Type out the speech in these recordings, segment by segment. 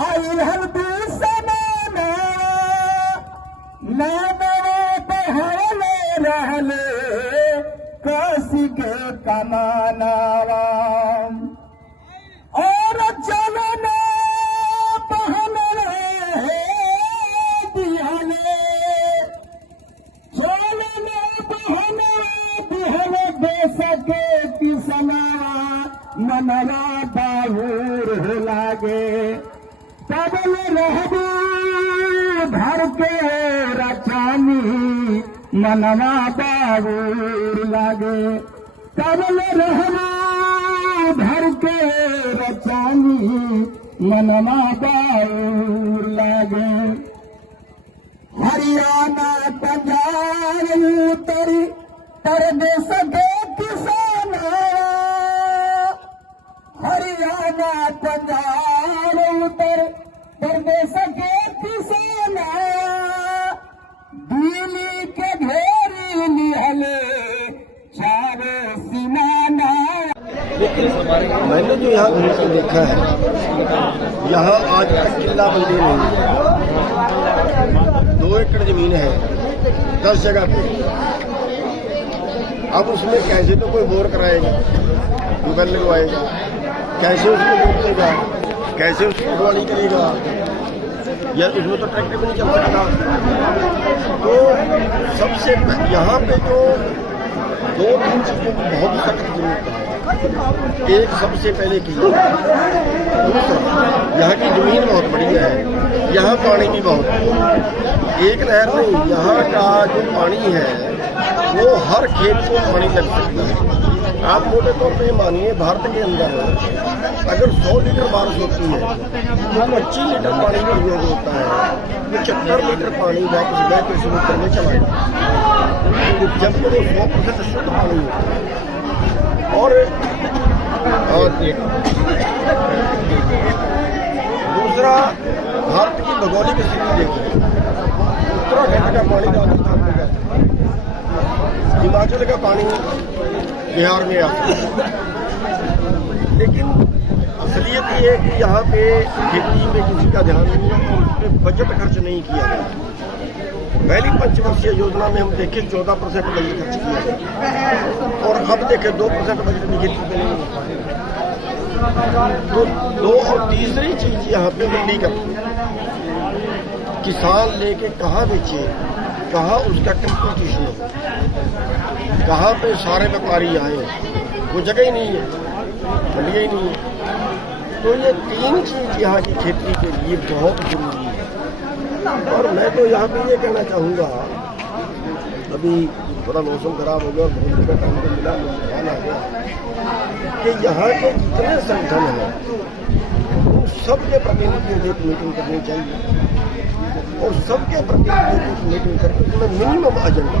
आइल हल्दी समाना नानवा पहले रहले काशी के कमानावा और चलना पहले दिहले चलना पहले दिहले देश के किसनावा मनवा बाबूर हो लागे तबल रहबू घर के रचानी मनवा बाबूर लागे तबल रहबू घर के रचानी मनवा बाबूर लागे हरियाणा पंजाब उत्तरी प्रदेश के किसाना हरियाणा पंजाब उत्तर प्रदेश के किसाना दिल्ली के घेरी निहले चारे सिनाना। मैंने जो यहाँ घूम कर देखा है, यहाँ आज तक किला बंदी नहीं है। 2 एकड़ जमीन है 10 जगह पे। अब उसमें कैसे तो कोई बोर कराएगा, ट्यूबवेल लगवाएगा, कैसे उसको जोतेगा, कैसे उसको खुदाई करेगा, या उसमें तो ट्रैक्टर भी नहीं चल सकता। तो सबसे यहाँ पे जो 2-3 चीज़ों की बहुत सख्त जरूरत है। एक सबसे पहले की दूसरा, यहाँ की जमीन बहुत बढ़िया है, यहाँ पानी भी बहुत है। एक नहर नहीं, यहाँ का जो पानी है वो हर खेत को पानी लग सकता है। आप मोटे तौर पे मानिए भारत के अंदर अगर 100 लीटर बारिश होती है तो 25 लीटर पानी का उपयोग होता है, 75 लीटर पानी वापस गए तो समुद्र में चला जाता है, जबकि वो 100% शुद्ध पानी होता है। और दूसरा, भारत की भौगोलिक स्थिति देखिए, उत्तराखंड का पानी राजस्थान में जाता है, हिमाचल का पानी बिहार में आता है। लेकिन असलियत ये है कि यहाँ पे खेती में किसी का ध्यान नहीं है और उस पर बजट खर्च नहीं किया गया। पहली पंचवर्षीय योजना में हम देखें 14% बजट खर्च किया गया और अब देखें 2% बजट भी खेती पे नहीं होता है। तो 2 और तीसरी चीज यहाँ पे मंडी का, किसान लेके कहाँ बेचे, कहाँ उसका कंपटीशन हो, कहाँ पे सारे व्यापारी आए, वो जगह ही नहीं है, मंडियाँ ही नहीं है। तो ये 3 चीज यहाँ की खेती के लिए बहुत जरूरी है। और मैं तो यहाँ पे ये कहना चाहूँगा, अभी थोड़ा मौसम खराब हो गया और बहुत जगह टाइम को मिला, ध्यान आ गया कि यहाँ के जितने संगठन हैं उन सबके प्रतिनिधियों की मीटिंग करनी चाहिए और सबके प्रतिनिधियों की मीटिंग करके उसमें मिनिमम एजेंडा,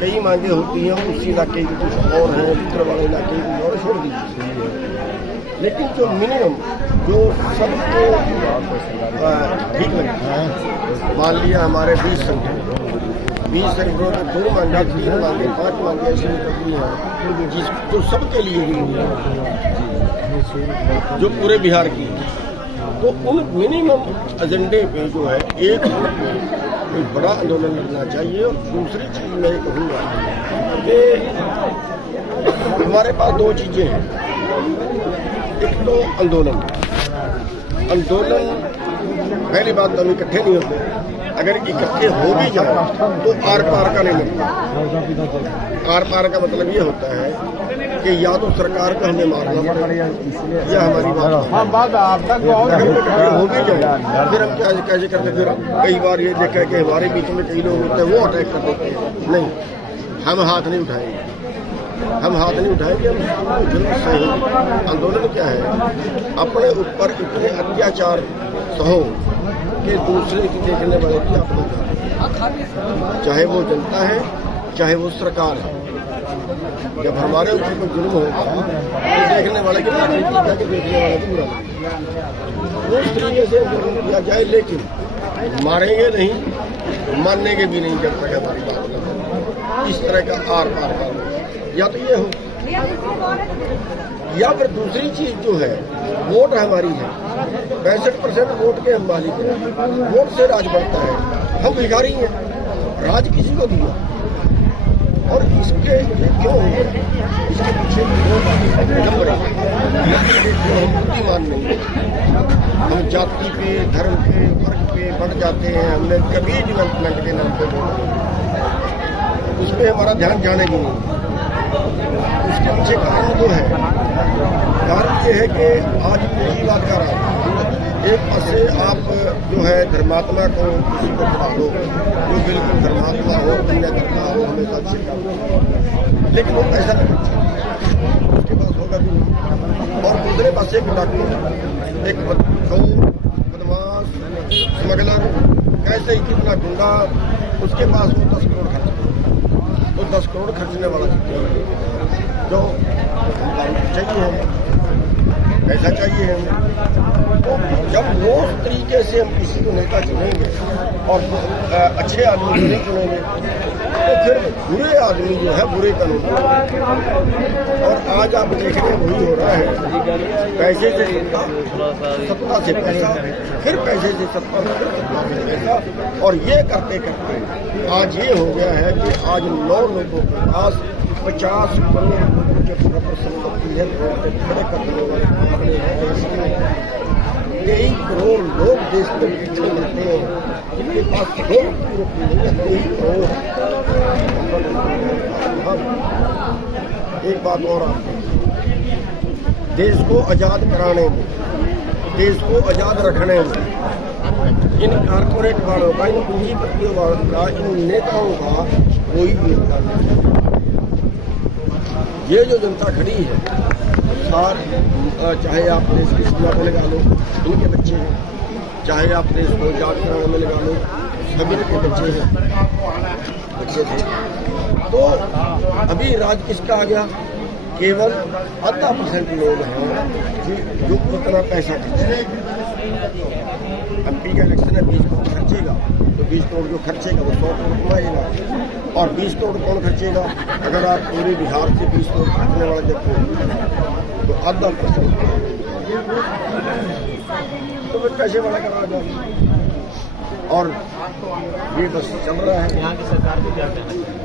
कई मांगे होती हैं, उसी इलाके की कुछ और हैं, दूसरे वाले इलाके की कुछ और, छोड़ दीजिए। लेकिन जो मिनिमम जो सबको ठीक लगता है, मान लिया हमारे 20 संगठन में 2 मांगे, 3 मांगे, 5 मांगे ऐसी निकलती हैं जो सबके लिए जरूरी है, जो पूरे बिहार की है। तो उन मिनिमम एजेंडे पे जो है एक वक्त में कोई बड़ा आंदोलन लगना चाहिए। और दूसरी चीज मैं ये कहूँगा कि हमारे पास 2 चीज़ें हैं। एक तो आंदोलन पहली बात तो हम इकट्ठे नहीं होते, अगर इकट्ठे हो भी जाए तो आर पार का नहीं मिलता। आर पार का मतलब ये होता है कि या तो सरकार को हमें मारना पड़ेगा या हमारी बात अगर इकट्ठे हो भी जाए फिर हम कैसे करते। फिर कई बार ये देखा है कि हमारे बीच में कई लोग होते हैं वो अटैक कर देते हैं। नहीं, हम हाथ नहीं उठाएंगे, हम जुल्म सही। आंदोलन क्या है, अपने ऊपर इतने अत्याचार सहो कि दूसरे की देखने वाले की अपनी, चाहे वो जनता है चाहे वो सरकार है। जब हमारे ऊपर कोई जुल्म होगा तो देखने वाले की देखने वाले की बुरा, उस तरीके से जुल्म किया जाए, लेकिन मारेंगे नहीं, मानेंगे भी नहीं जब तक हमारी बात। इस तरह का आर पार का या तो ये हो या फिर दूसरी चीज जो है वोट हमारी है, 65% वोट के हम मालिक हैं, वोट से राज बढ़ता है, हम भिखारी हैं, राज किसी को दिया और इसके क्यों इसके पीछे बुद्धिमान नहीं, हम जाति पे धर्म पे वर्ग पे बढ़ जाते हैं, हमने कभी डेवलपमेंट के नाम पे उस पर हमारा ध्यान जाने भी नहीं। उसके पीछे कारण जो है, कारण ये है कि आज पूंजीवाद का राज, एक पास से आप जो है धर्मात्मा को किसी को बुला लो जो बिल्कुल धर्मात्मा हो, पुण्य करता हो, हमेशा अच्छे, लेकिन वो पैसा नहीं बचा, उसके पास होगा भी नहीं। और दूसरे पास एक डाकू, एक बदमाश, स्मगलर, कैसे ही कितना गुंडा, उसके पास वो 10 करोड़ खर्च, तो 10 करोड़ खर्चने वाला जो चाहिए हमें, पैसा चाहिए हमें। तो जब वो तरीके से हम किसी को नेता चुनेंगे और अच्छे आदमी नहीं चुनेंगे तो फिर बुरे आदमी जो है बुरे कानून। और आज आप देख रहे हैं वही हो रहा है, पैसे से सत्ता, सत्ता से पैसा, फिर पैसे से सत्ता, फिर सत्ता से पैसा, और ये करते करते आज ये हो गया है कि आज 9 लोगों के पास 50 करोड़ के बराबर संपत्ति है, खड़े करने वाले 23 करोड़ लोग देश में पीछे मिलते हैं, जिनके पास एक बात और देश को आजाद कराने में, देश को आजाद रखने में इन कारपोरेट वालों का, इन पूंजीपतियों वालों का, इन नेताओं का कोई योगदान नहीं। ये जो जनता खड़ी है, चाहे आप देश की सीमा को लगा लो, इनके बच्चे हैं, चाहे आप देश को आजाद कराने में लगा लो, सभी के बच्चे हैं, बच्चे थे। तो अभी राज किसका आ गया? केवल 0.5% लोग हैं जो उतना पैसा खर्चेगा। एमपी का इलेक्शन है, 20 करोड़ खर्चेगा, तो 20 करोड़ जो खर्चेगा वो 100 करोड़ कमाएगा। और 20 करोड़ कौन खर्चेगा? अगर आप पूरे बिहार से 20 करोड़ खर्चने वाले देखो तो 0.5%, तो फिर पैसे वाला करा जाए। और ये बस चल रहा है। यहाँ की सरकार को क्या कहना है?